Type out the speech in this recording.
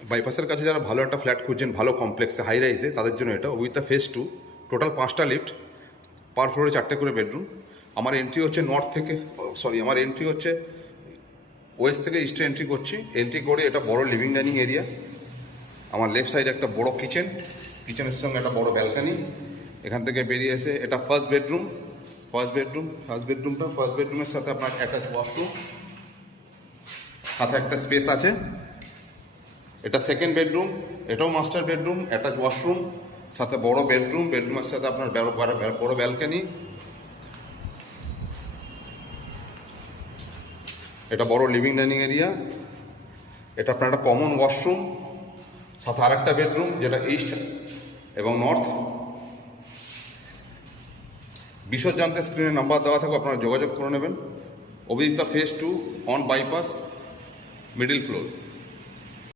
বাইপাসের কাছে যারা ভালো একটা ফ্ল্যাট খুঁজছেন, ভালো কমপ্লেক্সে, হাই রাইজে, তাদের জন্য এটা উইথ দ্য ফেস 2। টোটাল 5টা লিফট, পার ফ্লোরে 4টে করে বেডরুম। আমার এন্ট্রি হচ্ছে নর্থ থেকে, আমার এন্ট্রি হচ্ছে ওয়েস্ট থেকে ইস্টে এন্ট্রি করছি। এন্ট্রি করে এটা বড় লিভিং ডাইনিং এরিয়া। আমার লেফট সাইডে একটা বড় কিচেনের সঙ্গে একটা বড় ব্যালকানি। এখান থেকে বেরিয়ে এসে এটা ফার্স্ট বেডরুমের সাথে আপনার অ্যাটাচ ওয়াশরুম, সাথে একটা স্পেস আছে। এটা সেকেন্ড বেডরুম, এটাও মাস্টার বেডরুম, অ্যাটাচ ওয়াশরুম, সাথে বড় বেডরুমের সাথে আপনার বড় ব্যালকানি। এটা বড় লিভিং ডাইনিং এরিয়া। এটা আপনার একটা কমন ওয়াশরুম, সাথে আরেকটা বেডরুম যেটা ইস্ট এবং নর্থ। বিশদ জানতে স্ক্রিনে নাম্বার দেওয়া থাকবে, আপনারা যোগাযোগ করে নেবেন। Abhijit face 2 on bypass, middle floor.